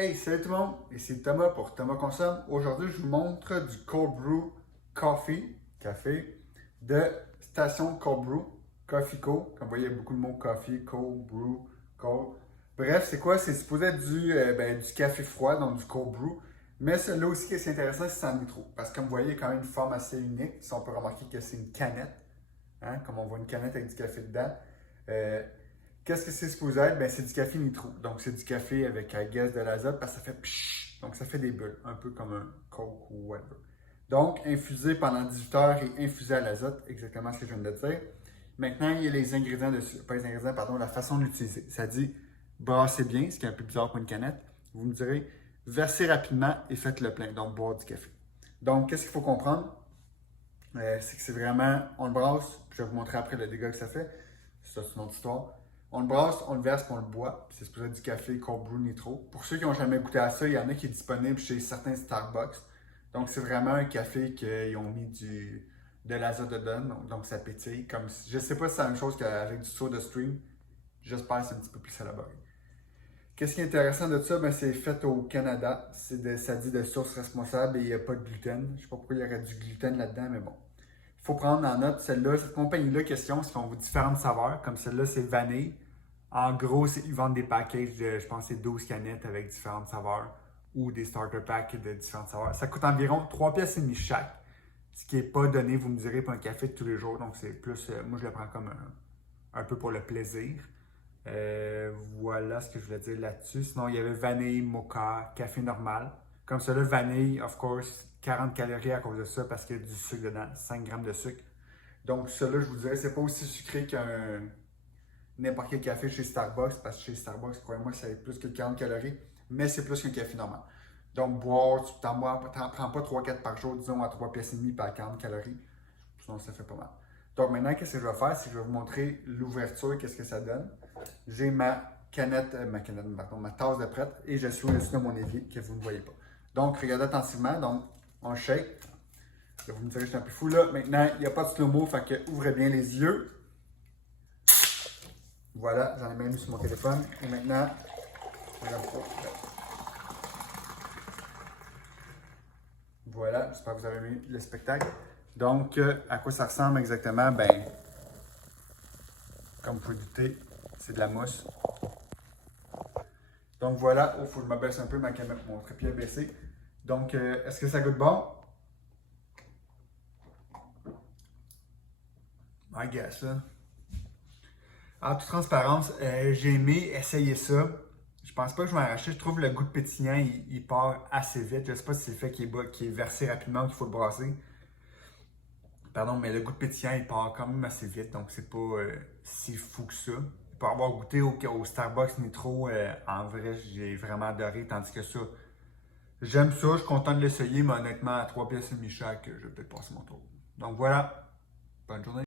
Hey, salut tout le monde, ici Thomas pour Thomas Consomme. Aujourd'hui, je vous montre du Cold Brew café, de Station Cold Brew, Coffee Co. Comme vous voyez, il y a beaucoup de mots coffee, cold, brew, cold. Bref, c'est quoi? C'est supposé être du café froid, donc du cold brew. Mais celui-là aussi, ce qui est intéressant, c'est sans nitro. Parce que comme vous voyez, il y a quand même une forme assez unique. Si on peut remarquer que c'est une canette, hein, comme on voit une canette avec du café dedans. Euh, Qu'est-ce que c'est supposé être? Ben, c'est du café nitro. Donc, c'est du café avec, I guess, de l'azote parce que ça fait pshhh. Donc, ça fait des bulles, un peu comme un Coke ou whatever. Donc, infusé pendant 18 heures et infusé à l'azote, exactement ce que je viens de dire. Maintenant, il y a les ingrédients dessus. Pas les ingrédients, pardon, la façon d'utiliser. Ça dit brassez bien, ce qui est un peu bizarre pour une canette. Vous me direz, versez rapidement et faites le plein. Donc, boire du café. Donc, qu'est-ce qu'il faut comprendre? C'est que c'est vraiment, on le brasse, puis je vais vous montrer après le dégât que ça fait. Ça, c'est une autre histoire. On le brasse, on le verse, puis on le boit. C'est supposé être du café cold brew nitro. Pour ceux qui n'ont jamais goûté à ça, il y en a qui est disponible chez certains Starbucks. Donc, c'est vraiment un café qu'ils ont mis de l'azote dedans. Donc, ça pétille. Comme, je ne sais pas si c'est la même chose qu'avec du soda stream. J'espère que c'est un petit peu plus élaboré. Qu'est-ce qui est intéressant de ça? Ben, c'est fait au Canada. Ça dit de source responsable et il n'y a pas de gluten. Je ne sais pas pourquoi il y aurait du gluten là-dedans, mais bon. Il faut prendre en note celle-là, cette compagnie-là, question, c'est qu'on vous différentes saveurs. Comme celle-là, c'est vanille. En gros, ils vendent des packages de, je pense, c'est 12 canettes avec différentes saveurs ou des starter packs de différentes saveurs. Ça coûte environ 3 pièces et demie chaque. Ce qui n'est pas donné, vous me direz, pour un café de tous les jours. Donc, c'est plus, moi, je le prends comme un peu pour le plaisir. Voilà ce que je voulais dire là-dessus. Sinon, il y avait vanille, mocha, café normal. Comme ça, là, vanille, of course, 40 calories à cause de ça parce qu'il y a du sucre dedans, 5 grammes de sucre. Donc, celui-là, je vous dirais, c'est pas aussi sucré qu'un n'importe quel café chez Starbucks parce que chez Starbucks, croyez-moi, ça a plus que 40 calories, mais c'est plus qu'un café normal. Donc, boire, tu t'en prends pas 3-4 par jour, disons, à 3 pièces et demie par 40 calories. Sinon, ça fait pas mal. Donc, maintenant, qu'est-ce que je vais faire? C'est que je vais vous montrer l'ouverture, qu'est-ce que ça donne. J'ai ma tasse de prête et je suis au-dessus de mon évier que vous ne voyez pas. Donc, regardez attentivement. Donc, on shake. Vous me direz que je suis un peu fou là. Maintenant, il n'y a pas de slow-mo, fait que ouvrez bien les yeux. Voilà, j'en ai même mis sur mon téléphone. Et maintenant, voilà, j'espère que vous avez aimé le spectacle. Donc, à quoi ça ressemble exactement? Ben, comme vous pouvez douter, c'est de la mousse. Donc voilà, il faut que je me baisse un peu, mon trépied est baissé. Donc, est-ce que ça goûte bon? I guess, là. En toute transparence, j'ai aimé essayer ça. Je pense pas que je vais m'arracher. Je trouve le goût de pétillant, il part assez vite. Je sais pas si c'est le fait qu'il est versé rapidement ou qu'il faut le brasser. Pardon, mais le goût de pétillant, il part quand même assez vite, donc c'est pas si fou que ça. Pour avoir goûté au Starbucks Nitro, en vrai, j'ai vraiment adoré, tandis que ça, j'aime ça, je suis content de l'essayer, mais honnêtement, à 3 pièces et demie chaque, je vais peut-être passer mon tour. Donc voilà, bonne journée.